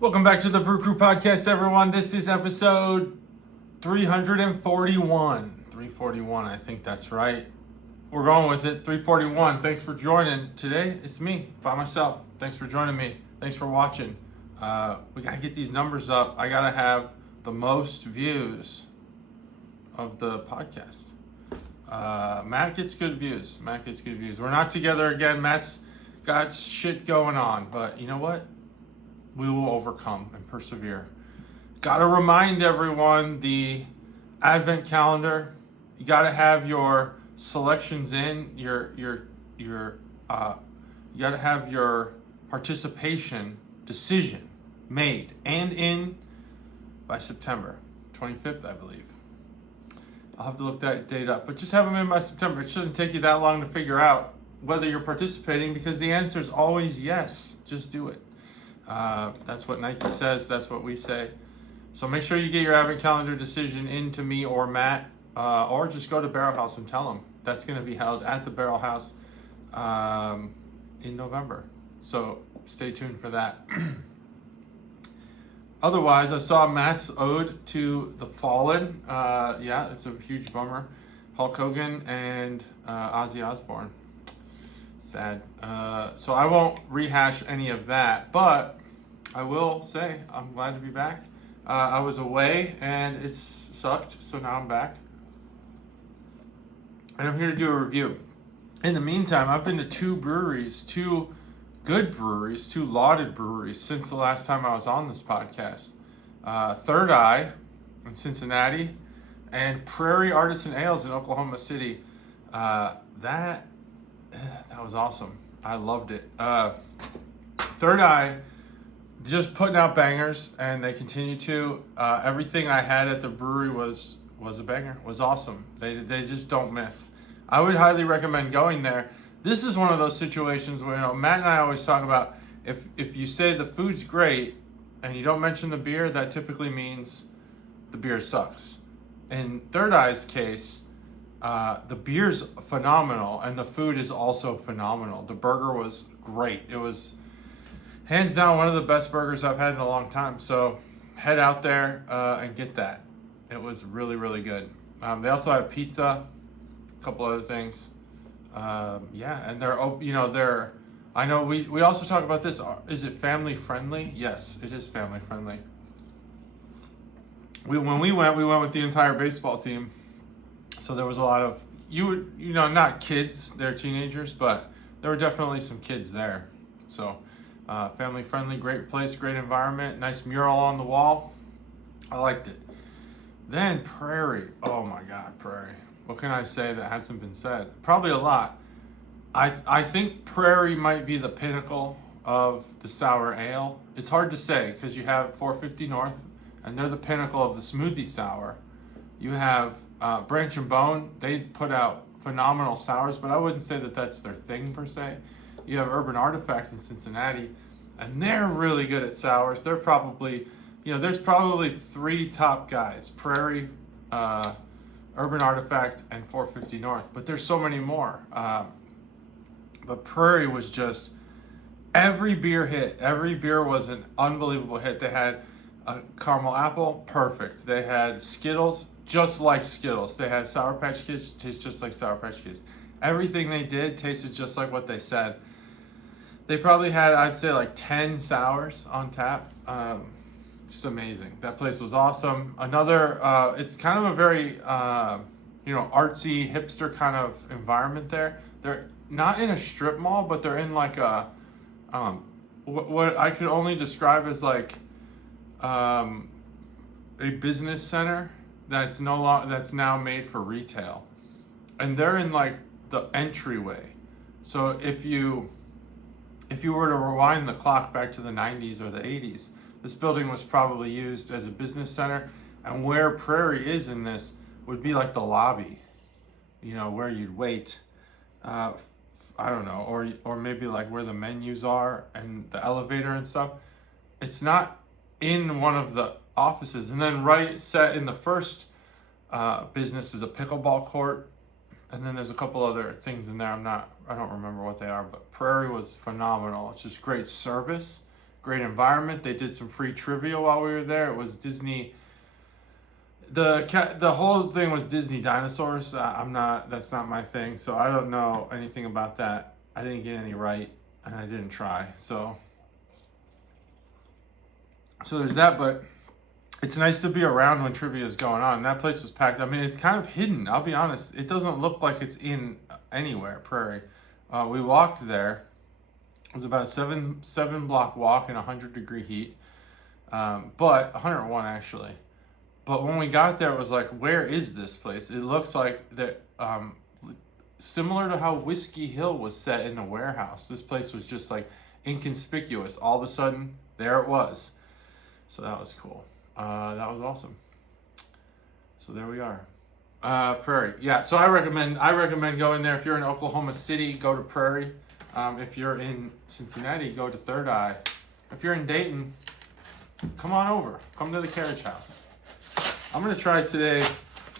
Welcome back to the Brew Crew Podcast, everyone. This is episode 341. 341, I think that's right. We're going with it. 341. Thanks for joining. Today, it's me, by myself. Thanks for joining me. Thanks for watching. We got to get these numbers up. I got to have the most views of the podcast. Matt gets good views. We're not together again. Matt's got shit going on, but you know what? We will overcome and persevere. Got to remind everyone the Advent calendar. You got to have your selections in. You got to have your participation decision made and in by September 25th, I believe. I'll have to look that date up, but just have them in by September. It shouldn't take you that long to figure out whether you're participating because the answer is always yes. Just do it. That's what Nike says. That's what we say. So make sure you get your Advent calendar decision into me or Matt, or just go to Barrel House and tell them. That's going to be held at the Barrel House in November. So stay tuned for that. Otherwise, I saw Matt's ode to the fallen. Yeah, it's a huge bummer. Hulk Hogan and Ozzy Osbourne. Sad. So I won't rehash any of that, but I will say I'm glad to be back. I was away and it sucked, so now I'm back. And I'm here to do a review. In the meantime, I've been to two good breweries, two lauded breweries since the last time I was on this podcast. Third Eye in Cincinnati and Prairie Artisan Ales in Oklahoma City. That was awesome. I loved it. Third Eye just putting out bangers, and they continue to. Everything I had at the brewery was a banger. Was awesome. They just don't miss. I would highly recommend going there. This is one of those situations where Matt and I always talk about if you say the food's great and you don't mention the beer, that typically means the beer sucks. In Third Eye's case, the beer's phenomenal and the food is also phenomenal. The burger was great. It was hands down one of the best burgers I've had in a long time. So head out there and get that. It was really, really good. They also have pizza, a couple other things. And they're I know we also talk about this. Is it family friendly? Yes, it is family friendly. When we went with the entire baseball team. So there was a lot of, not kids, they're teenagers, but there were definitely some kids there. So family friendly, great place, great environment, nice mural on the wall. I liked it. Then Prairie. Oh my God, Prairie. What can I say that hasn't been said? Probably a lot. I think Prairie might be the pinnacle of the sour ale. It's hard to say because you have 450 North, and they're the pinnacle of the smoothie sour. You have Branch and Bone. They put out phenomenal sours, but I wouldn't say that that's their thing per se. You have Urban Artifact in Cincinnati, and they're really good at sours. They're probably, there's probably three top guys: Prairie, Urban Artifact, and 450 North. But there's so many more. But Prairie was just, every beer hit. Every beer was an unbelievable hit. They had a caramel apple, perfect. They had Skittles, just like Skittles. They had Sour Patch Kids, taste just like Sour Patch Kids. Everything they did tasted just like what they said. They probably had, I'd say, like 10 sours on tap. Just amazing. That place was awesome. Another, it's kind of a very, artsy, hipster kind of environment there. They're not in a strip mall, but they're in like a, what I could only describe as like a business center that's now made for retail, and they're in like the entryway. So if you were to rewind the clock back to the 90s or the 80s, this building was probably used as a business center, and where Prairie is in this would be like the lobby, where you'd wait. I don't know, or maybe like where the menus are and the elevator and stuff. It's not in one of the offices. And then right set in the first business is a pickleball court, and then there's a couple other things in there. I don't remember what they are, but Prairie was phenomenal. It's just great service, Great environment. They did some free trivia while we were there. It was Disney. The whole thing was Disney dinosaurs. That's not my thing, so I don't know anything about that. I didn't get any right, and I didn't try. So there's that, but it's nice to be around when trivia is going on. That place was packed. I mean, it's kind of hidden. I'll be honest. It doesn't look like it's in anywhere, Prairie. We walked there. It was about a seven block walk in 100-degree heat, but 101 actually. But when we got there, it was like, where is this place? It looks like that, similar to how Whiskey Hill was set in a warehouse. This place was just like inconspicuous. All of a sudden, there it was. So that was cool. That was awesome. So there we are. Prairie. Yeah. So I recommend going there. If you're in Oklahoma City, go to Prairie. If you're in Cincinnati, go to Third Eye. If you're in Dayton, come on over. Come to the Carriage House. I'm going to try today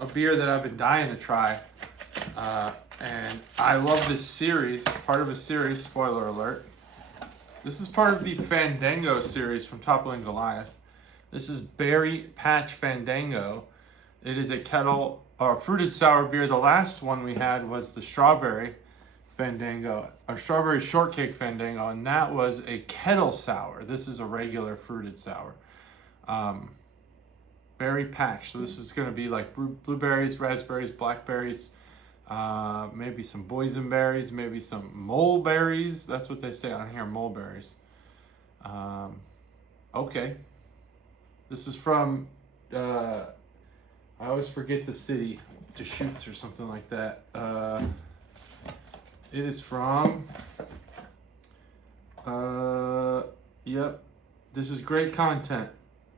a beer that I've been dying to try. And I love this series. It's part of a series, spoiler alert. This is part of the Fandango series from Toppling Goliath. This is Berry Patch Fandango. It is a kettle or fruited sour beer. The last one we had was the strawberry Fandango, or strawberry shortcake Fandango, and that was a kettle sour. This is a regular fruited sour. Berry Patch. So this is going to be like blueberries, raspberries, blackberries, maybe some boysenberries, maybe some mulberries. That's what they say on here, mulberries. Okay. This is from, I always forget the city, Deschutes or something like that. It is from, yep, this is great content.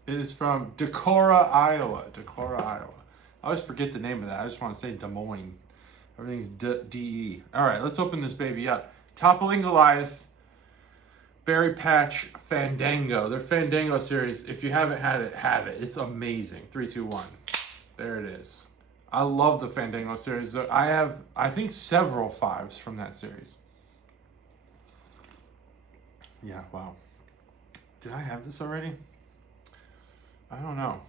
It is from Decorah, Iowa. I always forget the name of that. I just want to say Des Moines. Everything's D-E. All right, let's open this baby up. Toppling Goliath, Berry Patch Fandango. Their Fandango series, if you haven't had it, have it. It's amazing. 3, 2, 1. There it is. I love the Fandango series. I have, I think, several 5s from that series. Yeah, wow. Did I have this already? I don't know.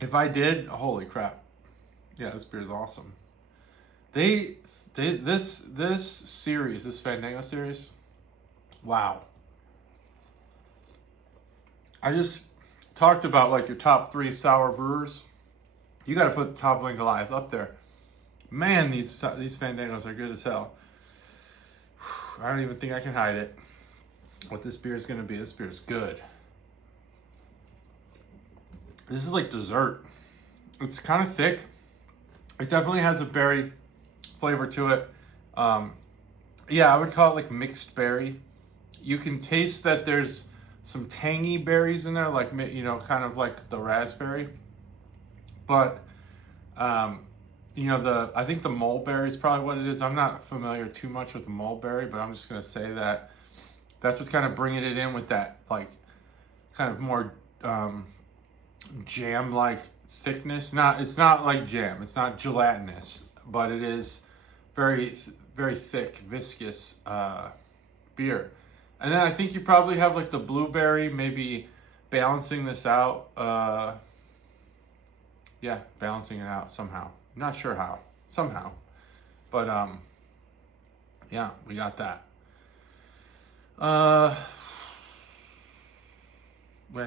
If I did, holy crap. Yeah, this beer is awesome. This series, this Fandango series, wow. I just talked about like your top 3 sour brewers. You got to put Toppling Goliath up there. Man, these Fandangos are good as hell. I don't even think I can hide it. What this beer is going to be. This beer is good. This is like dessert. It's kind of thick. It definitely has a berry flavor to it. Yeah, I would call it like mixed berry. You can taste that there's some tangy berries in there, like, you know, kind of like the raspberry. But, you know, I think the mulberry is probably what it is. I'm not familiar too much with the mulberry, but I'm just going to say that that's what's kind of bringing it in with that, like, kind of more jam-like thickness. It's not like jam. It's not gelatinous, but it is very, very thick, viscous beer. And then I think you probably have like the blueberry, maybe balancing this out. Yeah, balancing it out somehow. I'm not sure how. Somehow. But yeah, we got that. Man,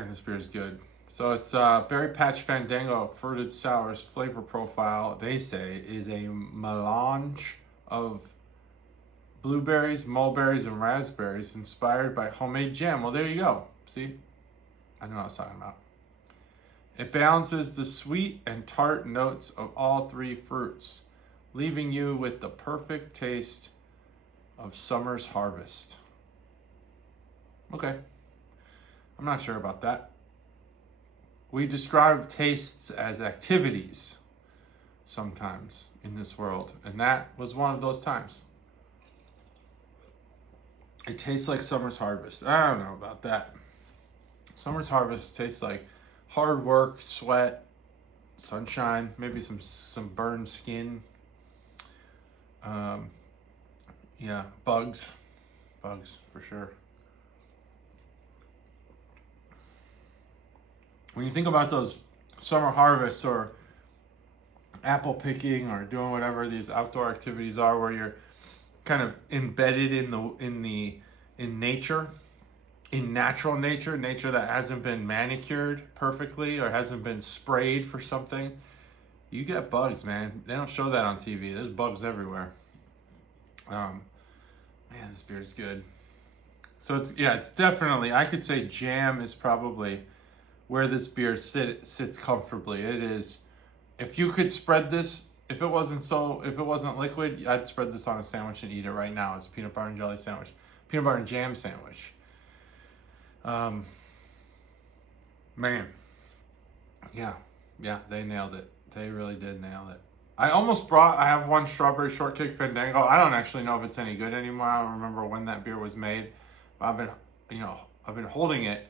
this beer is good. So it's Berry Patch Fandango Fruited Sours flavor profile, they say, is a melange of blueberries, mulberries, and raspberries inspired by homemade jam. Well, there you go. See? I know what I was talking about. It balances the sweet and tart notes of all 3 fruits, leaving you with the perfect taste of summer's harvest. Okay. I'm not sure about that. We describe tastes as activities sometimes in this world, and that was one of those times. It tastes like summer's harvest. I don't know about that. Summer's harvest tastes like hard work, sweat, sunshine, maybe some burned skin. Yeah, bugs for sure. when you think about those summer harvests or apple picking or doing whatever these outdoor activities are, where you're kind of embedded in nature, in natural nature that hasn't been manicured perfectly or hasn't been sprayed for something, you get bugs, man. They don't show that on TV. There's bugs everywhere. Man, this beer's good. So it's definitely, I could say jam is probably where this beer sits comfortably. It is, if you could spread this, if it wasn't liquid, I'd spread this on a sandwich and eat it right now as a peanut butter and jelly sandwich, peanut butter and jam sandwich. Man, yeah, they nailed it. They really did nail it. I have one strawberry shortcake Fandango. I don't actually know if it's any good anymore. I don't remember when that beer was made. But I've been holding it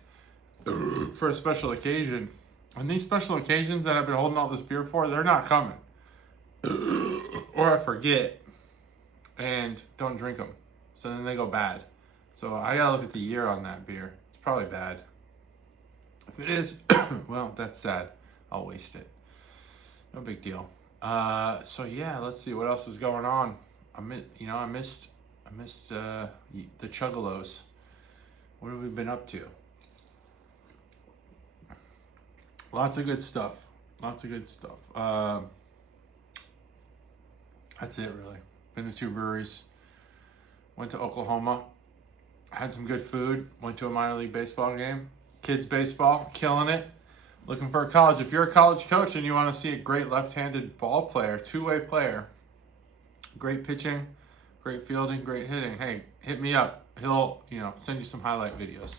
for a special occasion. And these special occasions that I've been holding all this beer for, they're not coming. Or I forget and don't drink them. So then they go bad. So I gotta look at the year on that beer. It's probably bad. If it is, well, that's sad. I'll waste it. No big deal. So yeah, let's see what else is going on. I missed the Chuggalos. What have we been up to? Lots of good stuff. That's it, really. Been to 2 breweries. Went to Oklahoma. Had some good food. Went to a minor league baseball game. Kids baseball, killing it. Looking for a college. If you're a college coach and you want to see a great left-handed ball player, two-way player, great pitching, great fielding, great hitting, hey, hit me up. He'll, send you some highlight videos.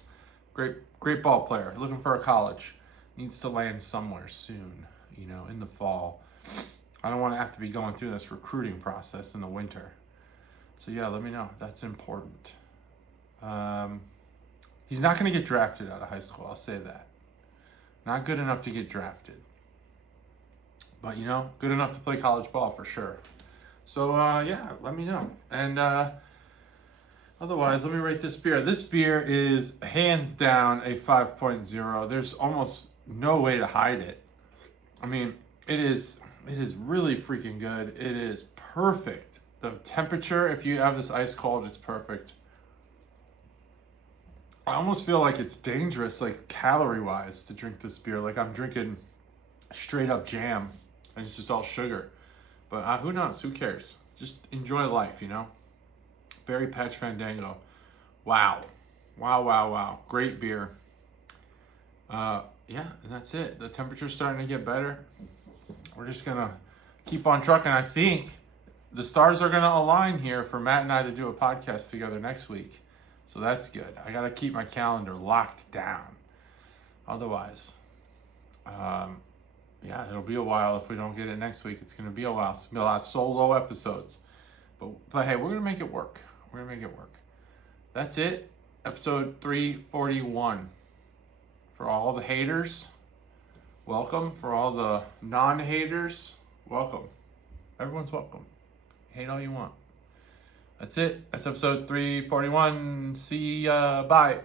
Great ball player. Looking for a college. Needs to land somewhere soon, in the fall. I don't want to have to be going through this recruiting process in the winter. So yeah, let me know. That's important. He's not going to get drafted out of high school. I'll say that. Not good enough to get drafted. But, good enough to play college ball for sure. So, yeah, let me know. And otherwise, let me rate this beer. This beer is hands down a 5.0. There's almost no way to hide it. I mean, it is really freaking good. It is perfect. The temperature, if you have this ice cold, it's perfect. I almost feel like it's dangerous, like calorie-wise, to drink this beer. Like I'm drinking straight up jam, and it's just all sugar. But who knows? Who cares? Just enjoy life, Berry Patch Fandango. Wow. Great beer. Yeah, and that's it. The temperature's starting to get better. We're just gonna keep on trucking. I think the stars are gonna align here for Matt and I to do a podcast together next week. So that's good. I got to keep my calendar locked down. Otherwise, it'll be a while if we don't get it next week. It's going to be a while. It's going to be a lot of solo episodes. But hey, we're going to make it work. That's it. Episode 341. For all the haters, welcome. For all the non-haters, welcome. Everyone's welcome. Hate all you want. That's it. That's episode 341. See ya. Bye.